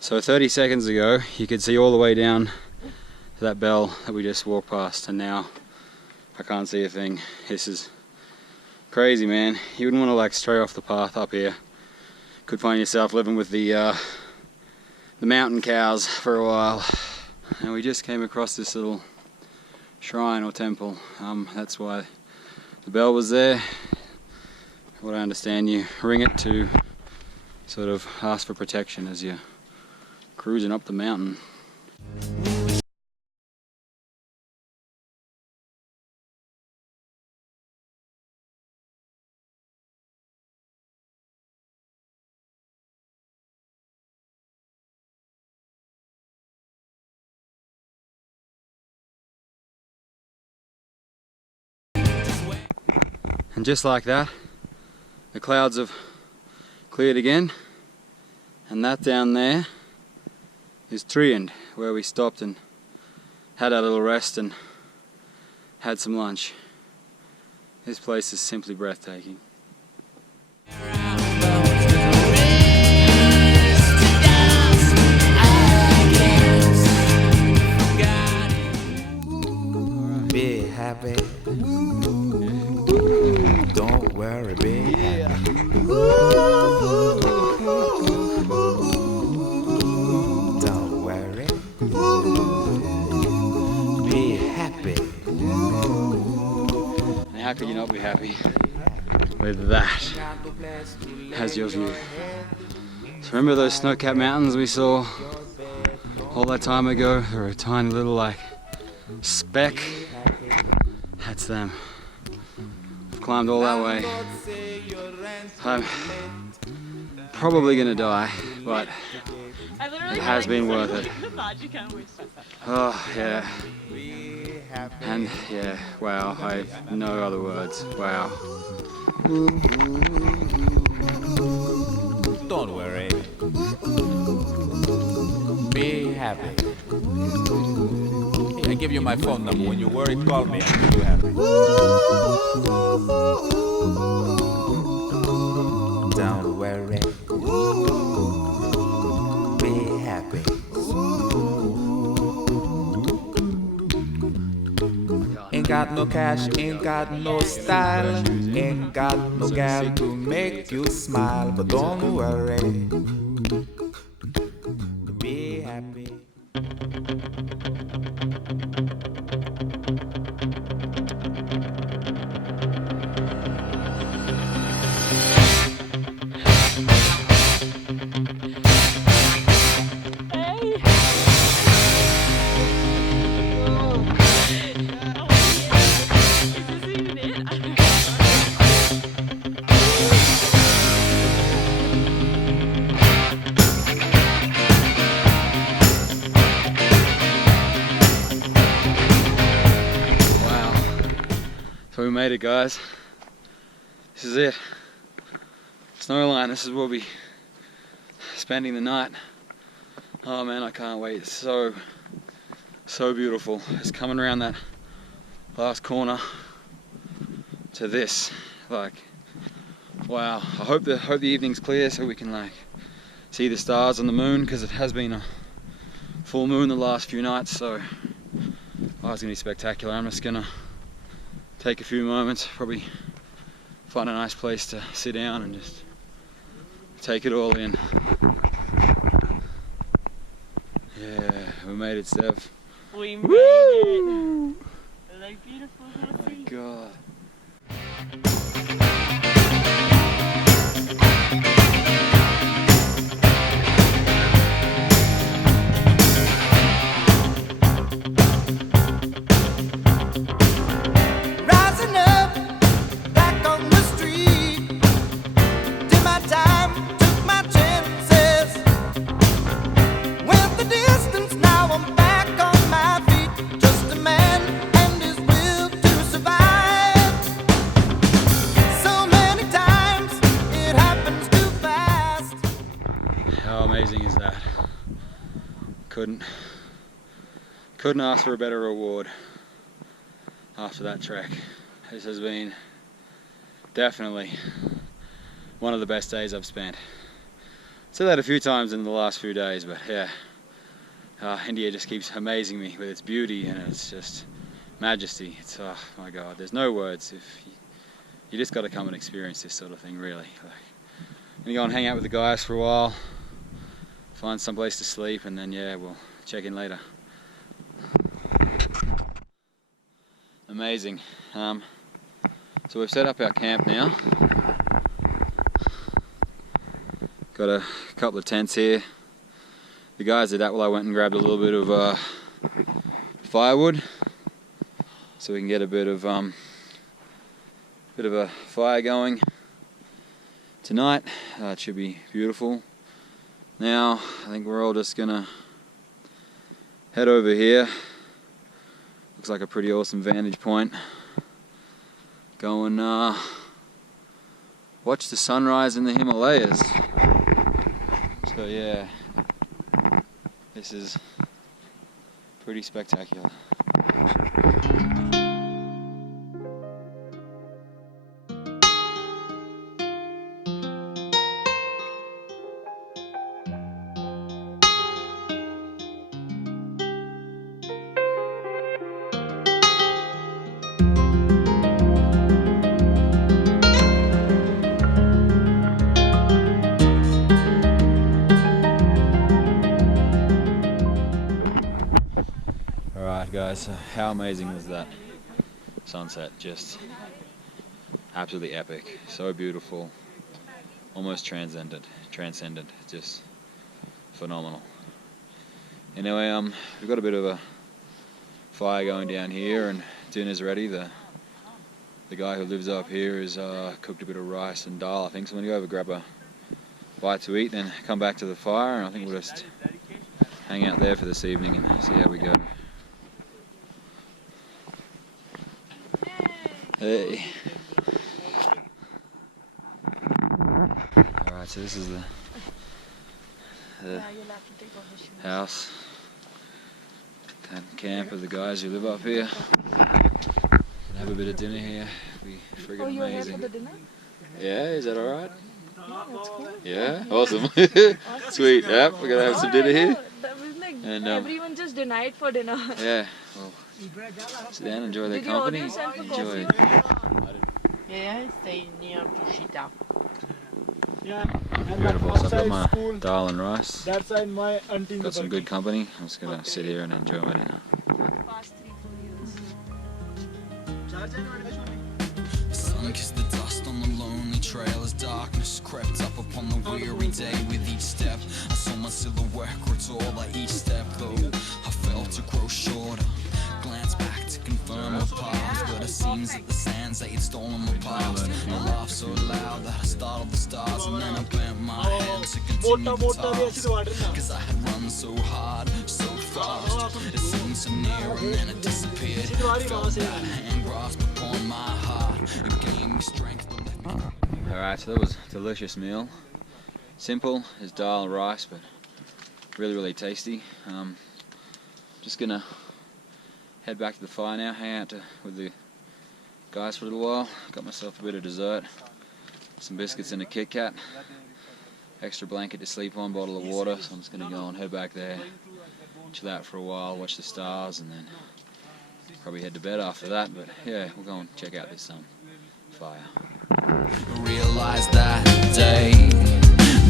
So 30 seconds ago, you could see all the way down to that bell that we just walked past, and now I can't see a thing. This is crazy, man. You wouldn't want to like stray off the path up here. Could find yourself living with the mountain cows for a while. And we just came across this little shrine or temple. That's why the bell was there. What I understand, you ring it to sort of ask for protection as you're cruising up the mountain. And just like that, the clouds have cleared again, and that down there is Triand, where we stopped and had our little rest and had some lunch. This place is simply breathtaking. Be happy. Don't worry, be happy. Don't worry. Be happy. And how could you not be happy with that as your view? So remember those snow-capped mountains we saw all that time ago? They were a tiny little like speck. That's them. I've climbed all that way. I'm probably gonna die, but it has been worth it. Oh yeah. And yeah, wow, I have no other words. Wow. Don't worry. Be happy. I give you my phone number. When you're worried, call me. I'll make you happy. Don't worry. Be happy. Ain't got no cash, ain't got no style, ain't got no gal to make you smile, but don't worry. Be happy. So we made it, guys. This is it. Snowline, this is where we'll be spending the night. Oh man, I can't wait. It's so beautiful. It's coming around that last corner to this. Like, wow. I hope the evening's clear so we can like see the stars and the moon, because it has been a full moon the last few nights, so oh, it's gonna be spectacular. I'm just gonna take a few moments, probably find a nice place to sit down and just take it all in. Yeah, we made it, Steph. We made it. Are they beautiful? Oh my God. How amazing is that? Couldn't ask for a better reward after that trek. This has been definitely one of the best days I've spent. said that a few times in the last few days, but yeah, India just keeps amazing me with its beauty and its just majesty. It's, oh my God, there's no words. You just got to come and experience this sort of thing, really. I'm gonna go and hang out with the guys for a while, find some place to sleep, and then yeah, we'll check in later. Amazing. So we've set up our camp now. Got a couple of tents here. The guys did that while I went and grabbed a little bit of firewood, so we can get a bit of a fire going tonight. It should be beautiful. Now I think we're all just gonna head over here. Looks like a pretty awesome vantage point. Go and watch the sunrise in the Himalayas. So yeah, this is pretty spectacular. Alright guys, how amazing was that sunset? Just absolutely epic, so beautiful, almost transcendent, just phenomenal. Anyway, we've got a bit of a fire going down here and dinner's ready. The guy who lives up here has cooked a bit of rice and dal, I think, so I'm going to go over grab a bite to eat, then come back to the fire, and I think we'll just hang out there for this evening and see how we go. Hey. Alright, so this is the house and camp of the guys who live up here. Have a bit of dinner here. It'll be friggin' amazing. You're here for the dinner? Yeah, is that alright? Yeah, that's cool. Yeah, awesome. Sweet, yep, we're gonna have some dinner here. That was like And, everyone just denied for dinner. Yeah, well, sit down, enjoy their company. Did you order yourself a Enjoy. Yeah, stay near to Shita. Yeah, Beautiful. So I've got my dal and rice. that's why my auntie. Got some good company. I'm just gonna sit here and enjoy my dinner. Past 3-4 years. Sun kissed the dust on the lonely trail as darkness crept up upon the weary day. With each step, I saw my silhouette grow taller. Each step, though, I felt to grow shorter. Glance back to confirm my path, but it seems that the sands they had stolen my past. I laughed so loud that I startled the stars, and then I bent my head to continue the task. Cause I had run so hard, so fast, it seemed so near and then it disappeared. Felt that hand grasp upon my heart, it gave me strength to let me. Alright, so that was a delicious meal. Simple as dal and rice, but really tasty. Just gonna head back to the fire now, hang out with the guys for a little while. Got myself a bit of dessert, some biscuits and a Kit Kat, extra blanket to sleep on, bottle of water, so I'm just gonna go and head back there, chill out for a while, watch the stars, and then probably head to bed after that. But yeah, we'll go and check out this fire. Realize that day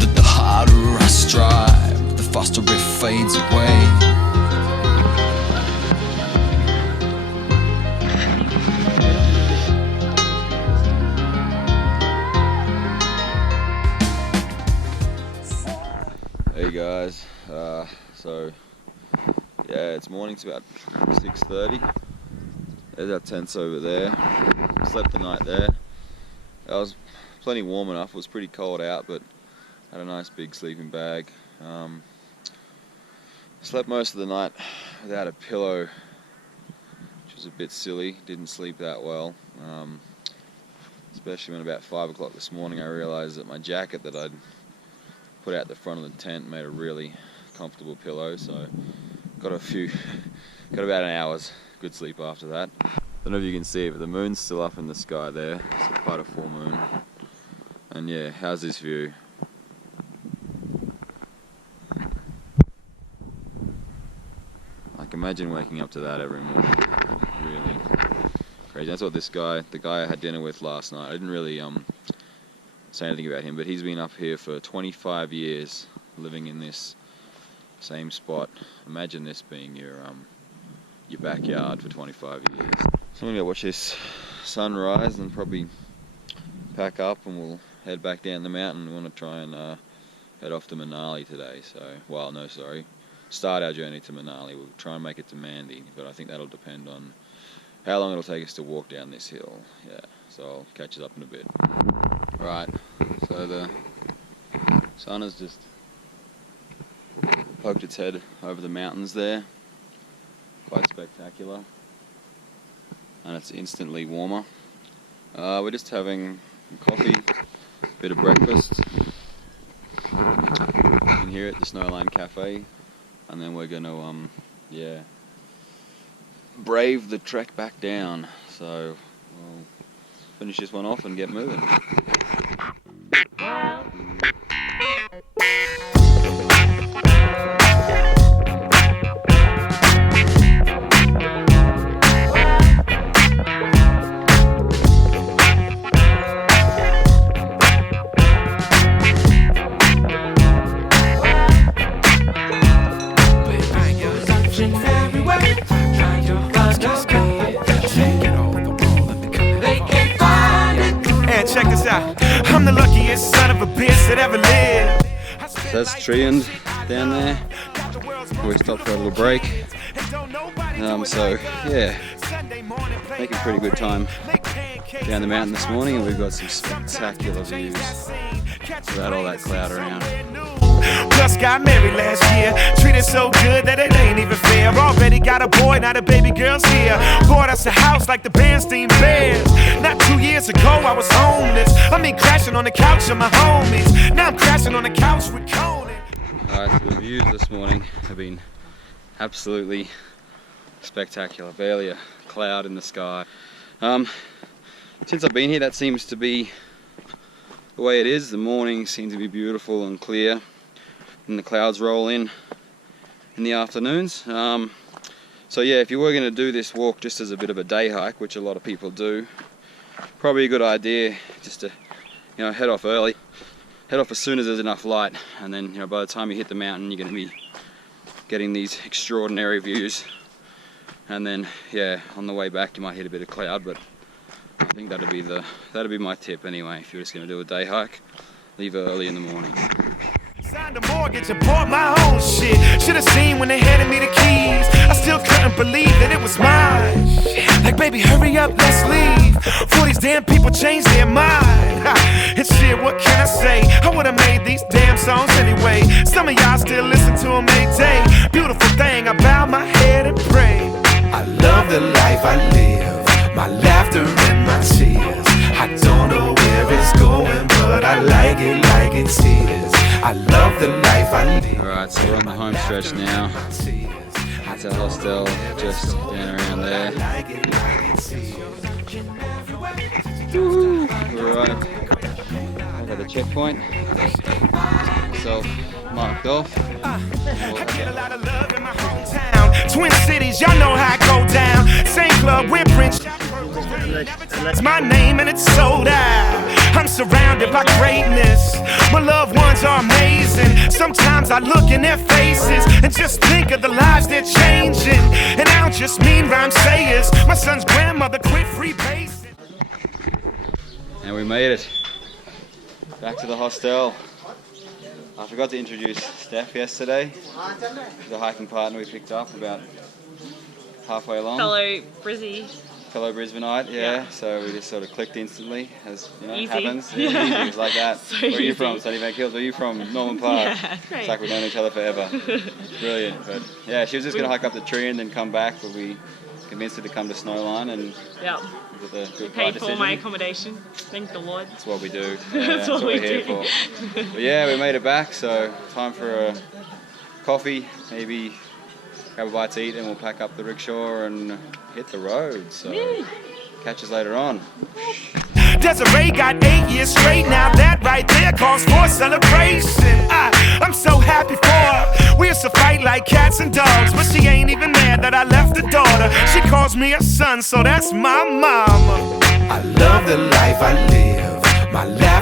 that the harder I strive, the faster it fades away. Hey guys, so yeah, it's morning. It's about 6:30. There's our tents over there. Slept the night there. It was plenty warm enough. It was pretty cold out, but had a nice big sleeping bag. Slept most of the night without a pillow, which was a bit silly. Didn't sleep that well. Especially when about 5 o'clock this morning I realized that my jacket that I'd put out the front of the tent made a really comfortable pillow, so got about an hour's good sleep after that. Don't know if you can see it, but the moon's still up in the sky there. It's quite a full moon. And yeah, how's this view? Imagine waking up to that every morning. Really crazy. That's what this guy, the guy I had dinner with last night, I didn't really say anything about him, but he's been up here for 25 years, living in this same spot. Imagine this being your backyard for 25 years. So I'm gonna go watch this sunrise and probably pack up and we'll head back down the mountain. We want to try and head off to Manali today. So, well, no, sorry. Start our journey to Manali. We'll try and make it to Mandy, but I think that'll depend on how long it'll take us to walk down this hill. Yeah, so I'll catch us up in a bit. Right, so the sun has just poked its head over the mountains there. Quite spectacular. And it's instantly warmer. We're just having coffee, a bit of breakfast. You can hear it, the Snowline Cafe. And then we're gonna, brave the trek back down. So we'll finish this one off and get moving. Check this out. I'm the luckiest son of a bitch that ever lived. So that's Triand down there. We stopped for a little break. So yeah, making pretty good time down the mountain this morning, and we've got some spectacular views without all that cloud around. Plus got married last year, treated so good that it ain't even fair. Already got a boy, now the baby girl's here. Bought us a house like the Bernstein Bears. Not 2 years ago I was homeless. I mean crashing on the couch of my homies. Now I'm crashing on the couch with Conan. Alright, so the views this morning have been absolutely spectacular. Barely a cloud in the sky. Since I've been here, that seems to be the way it is. The mornings seem to be beautiful and clear, and the clouds roll in the afternoons. So yeah, if you were going to do this walk just as a bit of a day hike, which a lot of people do, probably a good idea just to, head off early, head off as soon as there's enough light, and then by the time you hit the mountain, you're going to be getting these extraordinary views. And then on the way back you might hit a bit of cloud, but I think that'd be my tip anyway. If you're just going to do a day hike, leave early in the morning. Signed a mortgage and bought my own shit. Should've seen when they handed me the keys. I still couldn't believe that it was mine. Like, baby, hurry up, let's leave. For these damn people change their mind. And shit, what can I say? I would've made these damn songs anyway. Some of y'all still listen to them every day. Beautiful thing, I bow my head and pray. I love the life I live, my laughter and my tears. I don't know where it's going, but I like it is. I love the life I live. Alright, so we're on the home stretch now. It's our hostel just down around there. We're right at the checkpoint. So marked off. I get a lot of love in my hometown. Twin Cities, y'all know how I go down. Same club, we're Prince. It's my name and it's sold out. I'm surrounded by greatness. My loved ones are amazing. Sometimes I look in their faces and just think of the lives they're changing. And I don't just mean rhyme sayers. My son's grandmother quit freebasing. And we made it back to the hostel. I forgot to introduce Steph yesterday, the hiking partner we picked up about halfway along. Hello, Brizzy. Fellow Brisbaneite, yeah. So we just sort of clicked instantly, as Easy. happens. Yeah, easy, it was like that. So Where are you easy. from? Sunnybank Hills. Where are you from? Norman Park. Yeah, It's great. like we've known each other forever. It's brilliant. But yeah, she was just going to hike up the tree and then come back, but we convinced her to come to Snowline, and Yep. it was a good Paid decision. for my accommodation. Thank the Lord. That's what we do. That's what we're we here do. for. But yeah, we made it back, so time for a coffee, maybe grab a bite to eat, and we'll pack up the rickshaw and hit the road. So catch us later on. Desiree got 8 years straight. Now that right there calls for celebration. I'm so happy for her. We used to fight like cats and dogs, but she ain't even mad sad that I left a daughter. She calls me a son, so that's my mama. I love the life I live. My life